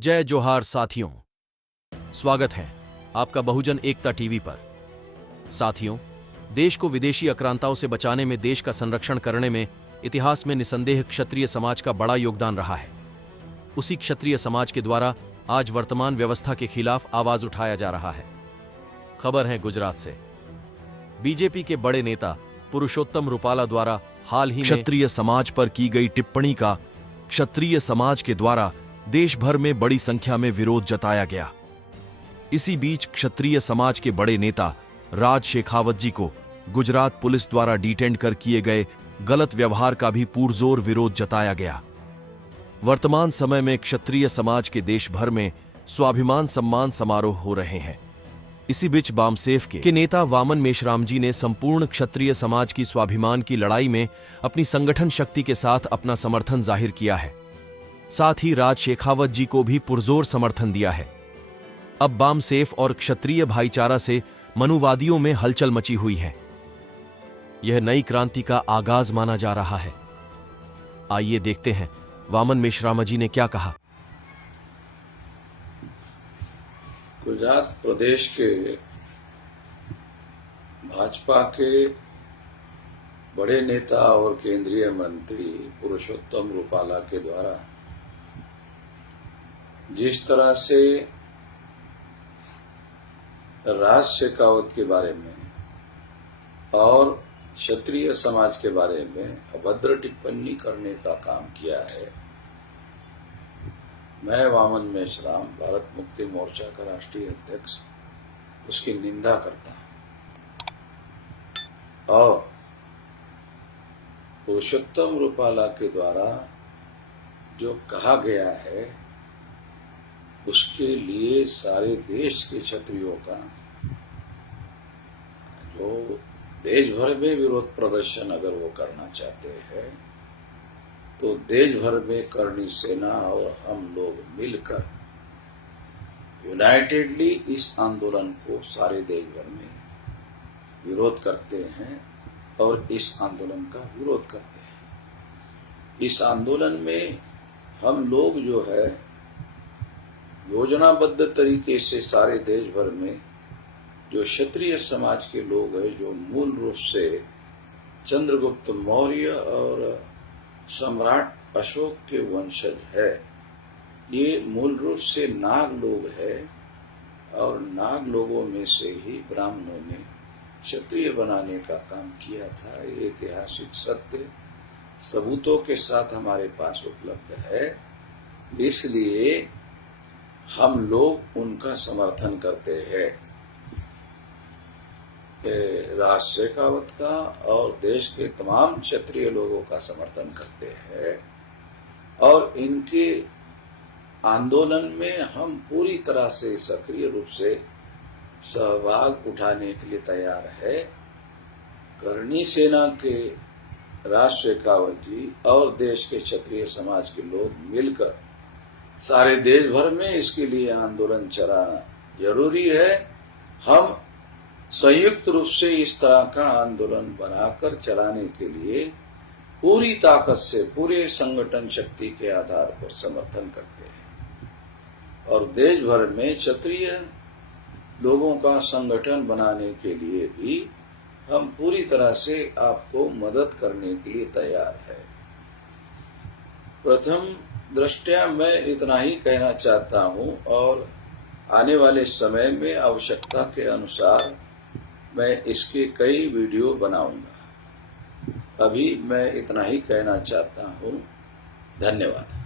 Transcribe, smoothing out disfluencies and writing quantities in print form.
जय जोहार साथियों, स्वागत है आपका बहुजन एकता टीवी पर। साथियों, देश को विदेशी आक्रांताओं से बचाने में, देश का संरक्षण करने में इतिहास में निसंदेह क्षत्रिय समाज का बड़ा योगदान रहा है। उसी क्षत्रिय समाज के द्वारा आज वर्तमान व्यवस्था के खिलाफ आवाज उठाया जा रहा है। खबर है गुजरात से। बीजेपी के बड़े नेता पुरुषोत्तम रूपाला द्वारा हाल ही में क्षत्रिय समाज पर की गई टिप्पणी का क्षत्रिय समाज के द्वारा देश भर में बड़ी संख्या में विरोध जताया गया। इसी बीच क्षत्रिय समाज के बड़े नेता राज शेखावत जी को गुजरात पुलिस द्वारा डिटेन कर किए गए गलत व्यवहार का भी पुरजोर विरोध जताया गया। वर्तमान समय में क्षत्रिय समाज के देश भर में स्वाभिमान सम्मान समारोह हो रहे हैं। इसी बीच बामसेफ के नेता वामन मेश्राम जी ने संपूर्ण क्षत्रिय समाज की स्वाभिमान की लड़ाई में अपनी संगठन शक्ति के साथ अपना समर्थन जाहिर किया है। साथ ही राज शेखावत जी को भी पुरजोर समर्थन दिया है। अब बामसेफ और क्षत्रिय भाईचारा से मनुवादियों में हलचल मची हुई है। यह नई क्रांति का आगाज माना जा रहा है। आइए देखते हैं वामन मेश्राम जी ने क्या कहा। गुजरात प्रदेश के भाजपा के बड़े नेता और केंद्रीय मंत्री पुरुषोत्तम रूपाला के द्वारा जिस तरह से राज शेखावत के बारे में और क्षत्रिय समाज के बारे में अभद्र टिप्पणी करने का काम किया है, मैं वामन मेश्राम, भारत मुक्ति मोर्चा का राष्ट्रीय अध्यक्ष, उसकी निंदा करता हूं। और पुरुषोत्तम रूपाला के द्वारा जो कहा गया है उसके लिए सारे देश के क्षत्रियों का जो देश भर में विरोध प्रदर्शन अगर वो करना चाहते हैं तो देश भर में करणी सेना और हम लोग मिलकर यूनाइटेडली इस आंदोलन को सारे देश भर में विरोध करते हैं और इस आंदोलन का विरोध करते हैं। इस आंदोलन में हम लोग जो है योजनाबद्ध तरीके से सारे देश भर में जो क्षत्रिय समाज के लोग हैं, जो मूल रूप से चंद्रगुप्त मौर्य और सम्राट अशोक के वंशज है, ये मूल रूप से नाग लोग हैं और नाग लोगों में से ही ब्राह्मणों ने क्षत्रिय बनाने का काम किया था। ये ऐतिहासिक सत्य सबूतों के साथ हमारे पास उपलब्ध है। इसलिए हम लोग उनका समर्थन करते हैं, राज शेखावत का और देश के तमाम क्षत्रिय लोगों का समर्थन करते हैं और इनके आंदोलन में हम पूरी तरह से सक्रिय रूप से सहभाग उठाने के लिए तैयार है। करणी सेना के राज शेखावत जी और देश के क्षत्रिय समाज के लोग मिलकर सारे देश भर में इसके लिए आंदोलन चलाना जरूरी है। हम संयुक्त रूप से इस तरह का आंदोलन बनाकर चलाने के लिए पूरी ताकत से पूरे संगठन शक्ति के आधार पर समर्थन करते हैं और देश भर में क्षत्रिय लोगों का संगठन बनाने के लिए भी हम पूरी तरह से आपको मदद करने के लिए तैयार है। प्रथम दृष्टया मैं इतना ही कहना चाहता हूं और आने वाले समय में आवश्यकता के अनुसार मैं इसके कई वीडियो बनाऊंगा। अभी मैं इतना ही कहना चाहता हूं। धन्यवाद।